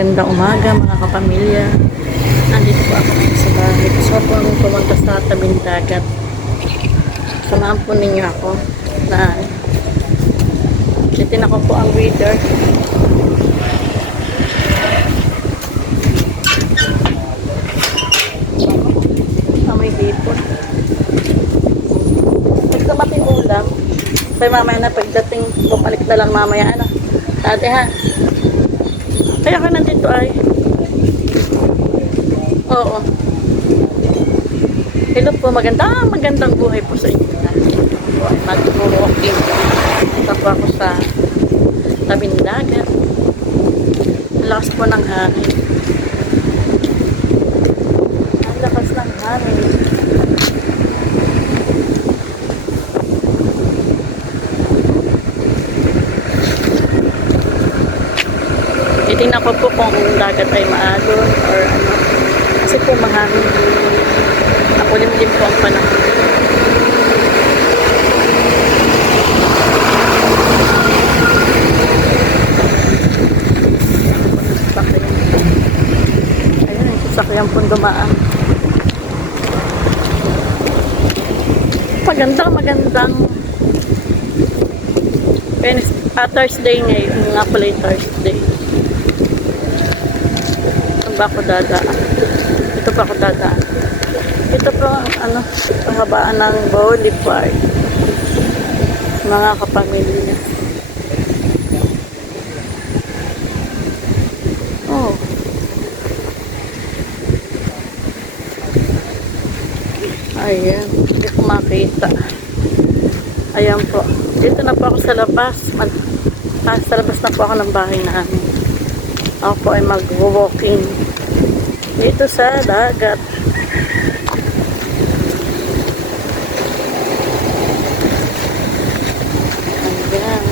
magandang umaga mga kapamilya. Nandito po ako sa bahay. Gusto ko po pumunta sa tabing dagat. Samahan po ninyo ako na titin ako po ang weather. Amoy hipon. Pag dumating ulam, kaya mamaya na pagdating, bumalik na lang mamaya ano. Dati ha. Kaya ka nandito ay. Oo. Hello po, magandang buhay po sa inyo. Po ay mag-walking. Punta po ako sa tabing dagat. Ang lakas po ng hangin. Ang lakas ng hangin. Titingnan ko po kung dagat ay maalon or ano. Kasi po mahangin. Nakulimlim po ang panahon. Ayun, yung sasakyan po dumaan. Magandang Thursday ngayon. Nga pala yung Thursday. Ba ako dadaan. Ito pa ako dadaan. Ito po ang panghabaan ng boulevard. Mga kapamilya. Oh. Ayan. Hindi ko makita. Ayan po. Dito na po ako sa labas. Sa labas na po ako ng bahay namin. Ako po ay mag-walking dito sa dagat. Ayan.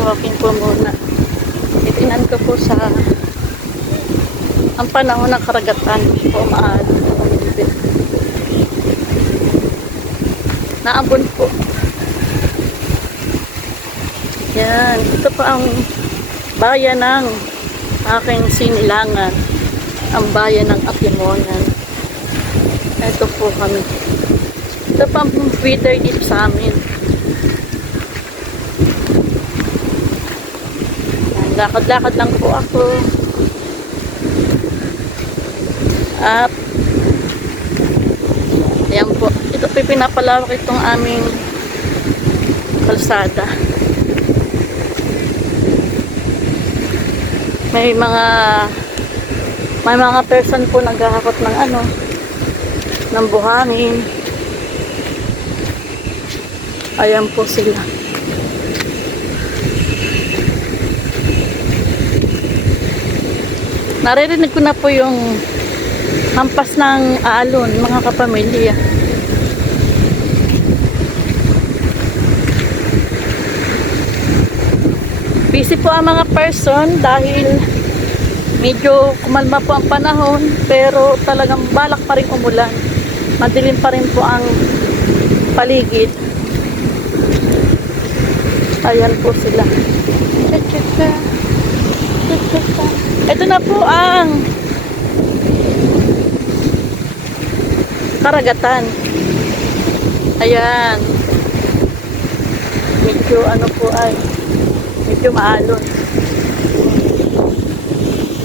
Walking po muna. Itinan ko po sa ang panahon ng karagatan po maalo. Naabon po. Yan. Ito pa ang bayan ng aking sinilangan. Ang bayan ng Atimonan. Ito po kami. Ito pa ang feeder dito sa amin. Lakad-lakad lang po ako. At ayan po. Ito po pinapalawak itong aming kalsada. May mga person po naghahakot ng ng buhangin. Ayan po sila. Naririnig ko na po yung hampas ng alon, mga kapamilya. Busy po ang mga person dahil medyo kumalma po ang panahon, pero talagang balak pa rin umulan. Madilim pa rin po ang paligid. Ayan po sila. Ito na po ang karagatan. Ayan. Medyo po ay medyo maalon.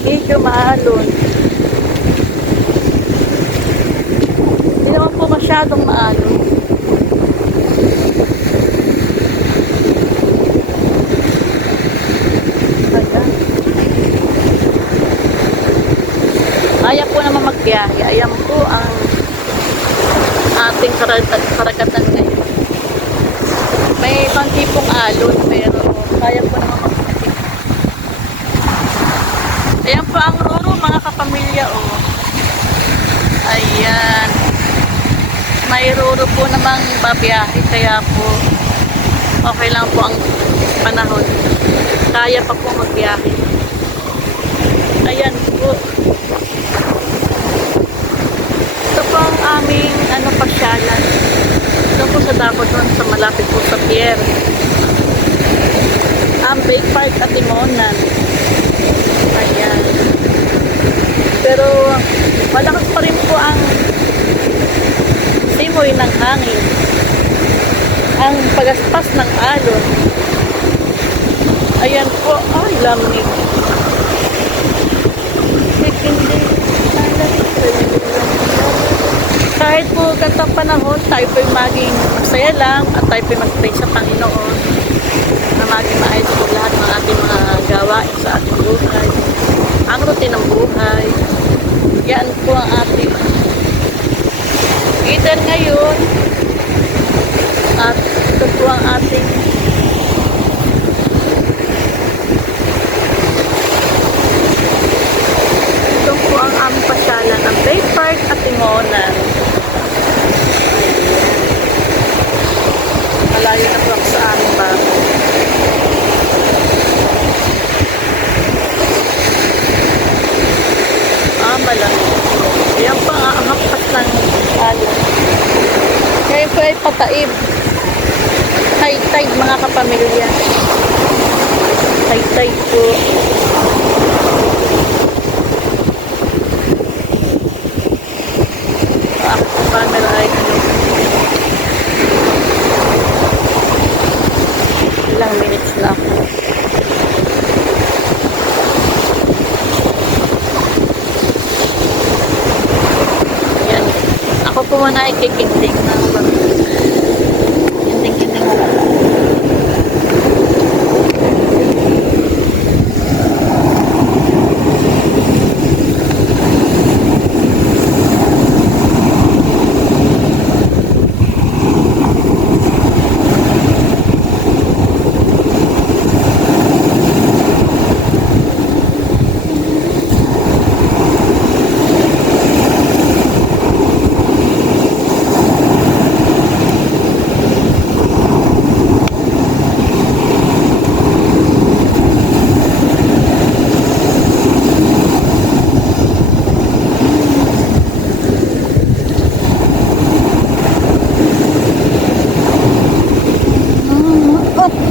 Medyo maalon. Hindi naman po masyadong maalon. Ayan. Kaya po naman magbiyahe. Ayan po ang ating karagatan ngayon. May konti pong alon pero kaya po naman magbiyahe. Ayan po ang Roro, mga kapamilya, oh. Ayan. May Roro po namang babiyahe, kaya po okay lang po ang panahon. Kaya pa po magbiyahe. Ayan po. Ito po ang aming pasyalan. Ito po sa Davao doon, sa malapit po sa pier. Bay Park at Timonan. Ayan. Pero malakas pa rin po ang simoy ng hangin. Ang pagaspas ng alon. Ayan po. Ay, lamig. Kahit po gantong panahon, tayo po'y maging masaya lang at tayo po'y mag-pray sa Panginoon na maging maayos po lahat ng ating mga gawain sa ating buhay. Ang routine ng buhay. Yan po ang ating either ngayon at ito po ang ating ito po ang aming pasyalan ng Bay Park at Timonan. Malayo na po ako sa aming bago. Malamig. Ayan pa nga ang hampas ng alon. Ngayon po ay pataib. High tide mga kapamilya. High tide po. Camera ay ilang minutes na ako. Yan. Ako po muna ay kikinding ng kinding-kinding mo.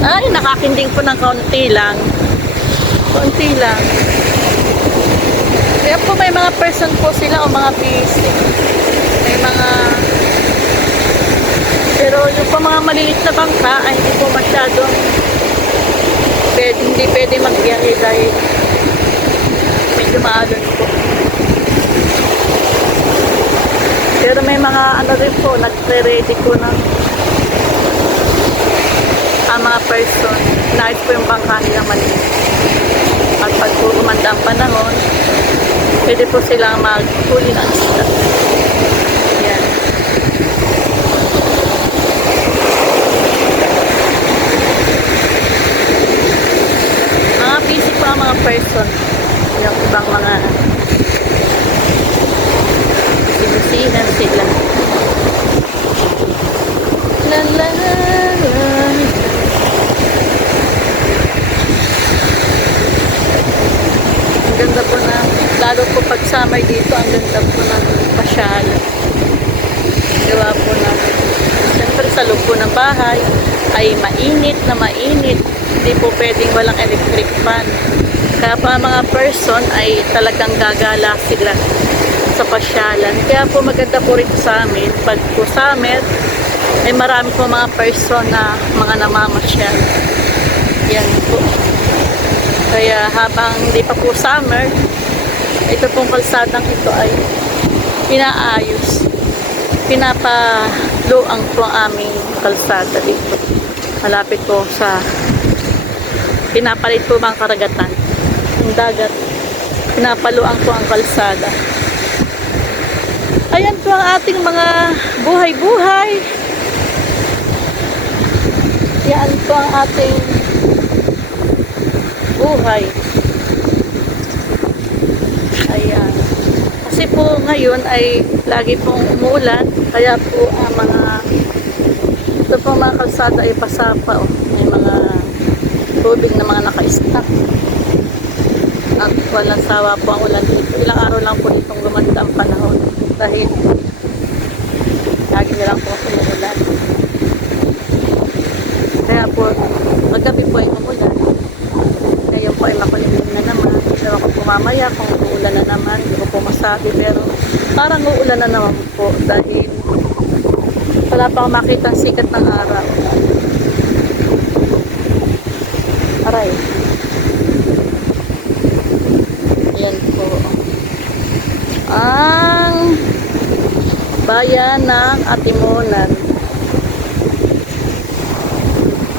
Ay, nakakinding po ng kaunti lang. Kaunti lang. Kaya po may mga person po sila o mga busy. May mga... Pero yung po mga maliliit na bangka ay hindi po masyadong hindi pwede magbiyahe dahil medyo maalon po. Pero may mga ano rin po, nagre-ready po ng ang mga person, nais po yung bangka nilang maliit. At pag po gumanda ang panahon, pwede po silang maghuli ng isda. Ayan. Mga busy po ang mga person. Yung ibang mga sinusinan sila. La la la la. Ang ganda po na, lalo po pag summer dito, ang ganda po ng pasyal. Gawa po na, siyempre sa loob po ng bahay, ay mainit na mainit. Hindi po pwedeng walang electric fan. Kaya pa mga person ay talagang gagala sila sa pasyalan. Kaya po maganda po rin sa amin, pag po summer, ay marami po mga person na mga namamasyal. Yan po. Kaya habang hindi pa po summer, ito pong kalsadang ito ay pinaayos. Pinapaluang po ang aming kalsada dito. Malapit po sa pinapalit po mga karagatan. Yung dagat. Pinapaluang po ang kalsada. Ayan po ang ating mga buhay-buhay. Yan po ang ating buhay. Ayan. Kasi po ngayon ay lagi pong umuulan, kaya po ang mga ito po mga kalsada ay pasapa. Oh. May mga tubig na mga naka-stack. At walang sawa po ang ulan dito. Ilang araw lang po itong gumanda ang panahon. Dahil lagi nilang po umuulan. Kaya po, magabi po ay umuulan. po ay makulimlim na naman. Pero ako po mamaya kung uulan na naman, hindi ko po masabi. Pero parang uulan na naman po dahil wala pa akong makita ang sikat ng araw. Aray. Ayan po. Ang bayan ng Atimonan.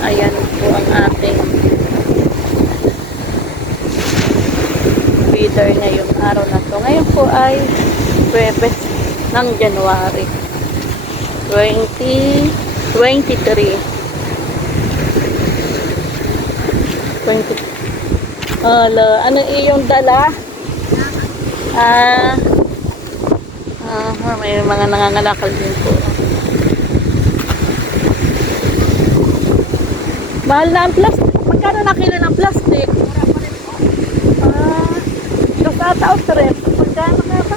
Ayan po ang ating weather ngayong araw na to. Ngayon po ay Huwebes ng January 2023. Ano iyong dala? May mga nangangalakal din po. Mahal na ang plastic. Magkano na kilo ng plastic? Dos ata o tres. Magkano nga ba?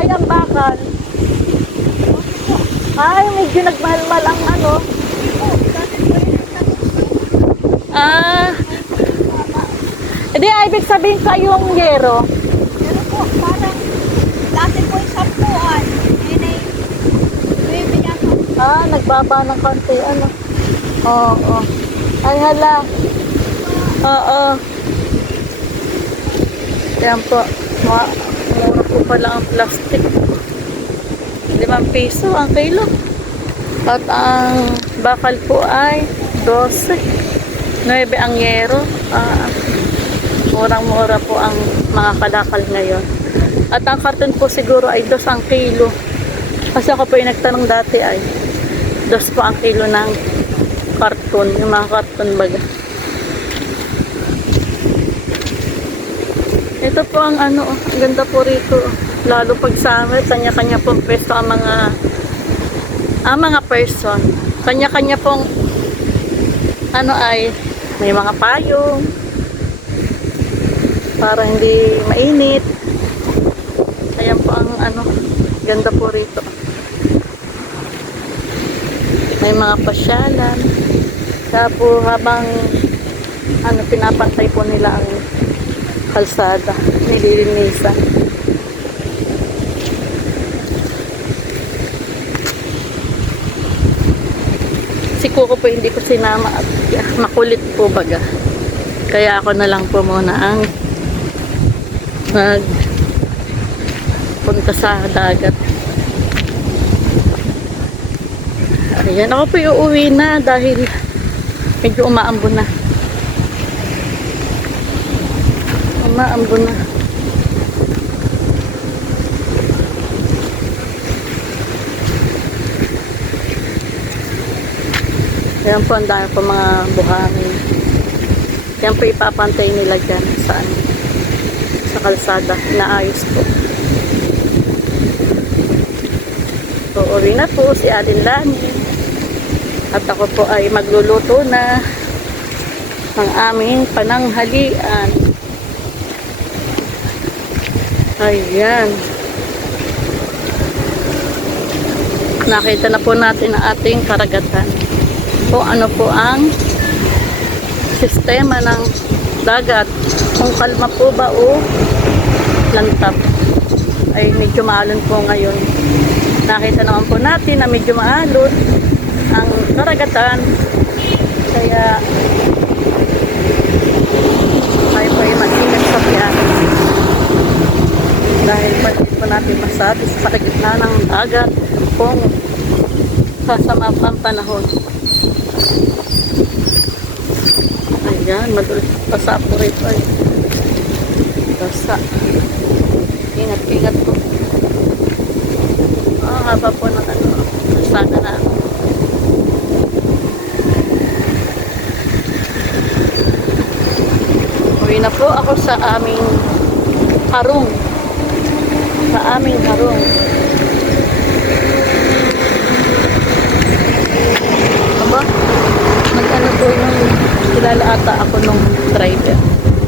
Ay, ang bakal. Ay, medyo nagmahal-mahal ang ano. Hindi, ibig sabihin ko yung yero. Pero po, parang dati po yung sampuan. Ngayon ay 9 yata. Nagbaba ng konti, ano. Oo. Ay, hala. Oo. Yan po. Mura po pala ang plastic. 5 piso ang kilo. At ang bakal po ay 12. 9 ang yero. Murang-mura po ang mga kalakal ngayon. At ang karton po siguro ay 2 ang kilo. Kasi ako po yung nagtanong dati ay 2 po ang kilo ng karton. Yung mga karton baga. Ito po ang ano, ang ganda po rito. Lalo pag summer, kanya-kanya pong pwesto ang mga person. Kanya-kanya pong ano ay may mga payong para hindi mainit. Ayan po ang ano, ganda po rito. May mga pasyalan. Kaya po habang ano, pinapantay po nila ang kalsada, nililinisan. Si Kuko po hindi ko sinama at makulit po baga. Kaya ako na lang po muna ang punta sa dagat. Ayan, ako po uuwi na dahil medyo umaambon na. Umaambon na. Ayan po, ang dami po mga buhangin. Yan po ipapantay nila dyan sa kalsada. Naayos po. So, uwi na po si Aling Lani. At ako po ay magluluto na ng aming pananghalian. Ayan. Nakita na po natin ang ating karagatan. Kung ano po ang sistema ng dagat. Kung kalma po ba o lantap. Ay medyo maalon po ngayon. Nakita naman po natin na medyo maalon ang karagatan. Kaya tayo po ay mag-ingat sa biyahe. Dahil pwede po natin masabi sa gitna ng dagat kung sasama pa ang panahon. Ayan, madulas basa po rito ay basa. Ingat-ingat po. Haba po ng ano, sana na ako. Uwi na po ako sa aming harong. Sa aming harong. Aba, nag-ano po yung kilala ata ako nung driver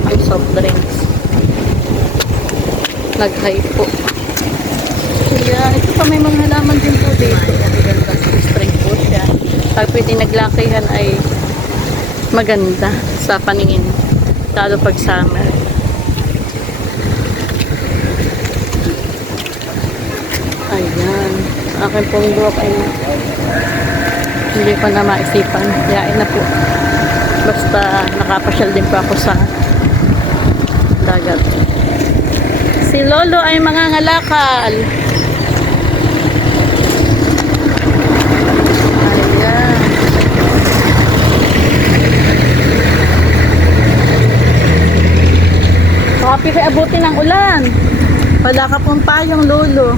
ang soft drinks. Nag-high po. Kaya ito pa may mga halaman din po dito. Ang ganda sa string po siya. Pag pwede naglakihan ay maganda. sa paningin. Lalo pag summer. Ayan. Akin pong buhok ay hindi ko na maisipan. Yain na po. Basta nakapasyal din po ako sa dagat. Si Lolo ay mangangalakal. Ayan. Happy kay abuti ng ulan. Wala ka pong payong, Lolo.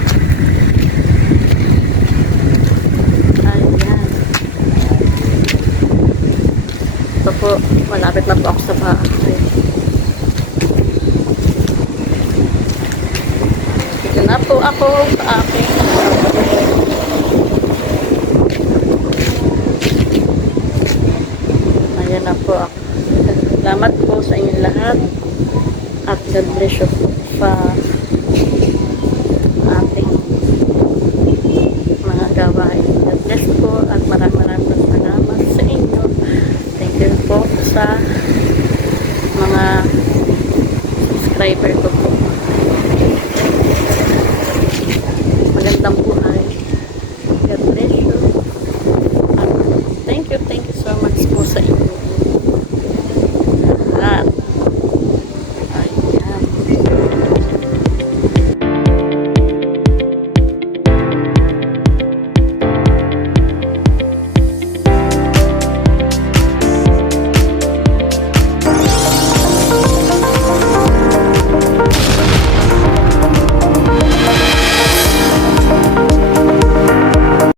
Ayan. Ito po, malapit na po ako sa bahay. Dito na po ako sa aking ayan na po ako. Salamat po sa inyong lahat at God bless you po sa ating mga gawain. God bless po at maraming salamat sa inyo. Thank you po sa mga subscriber ko po.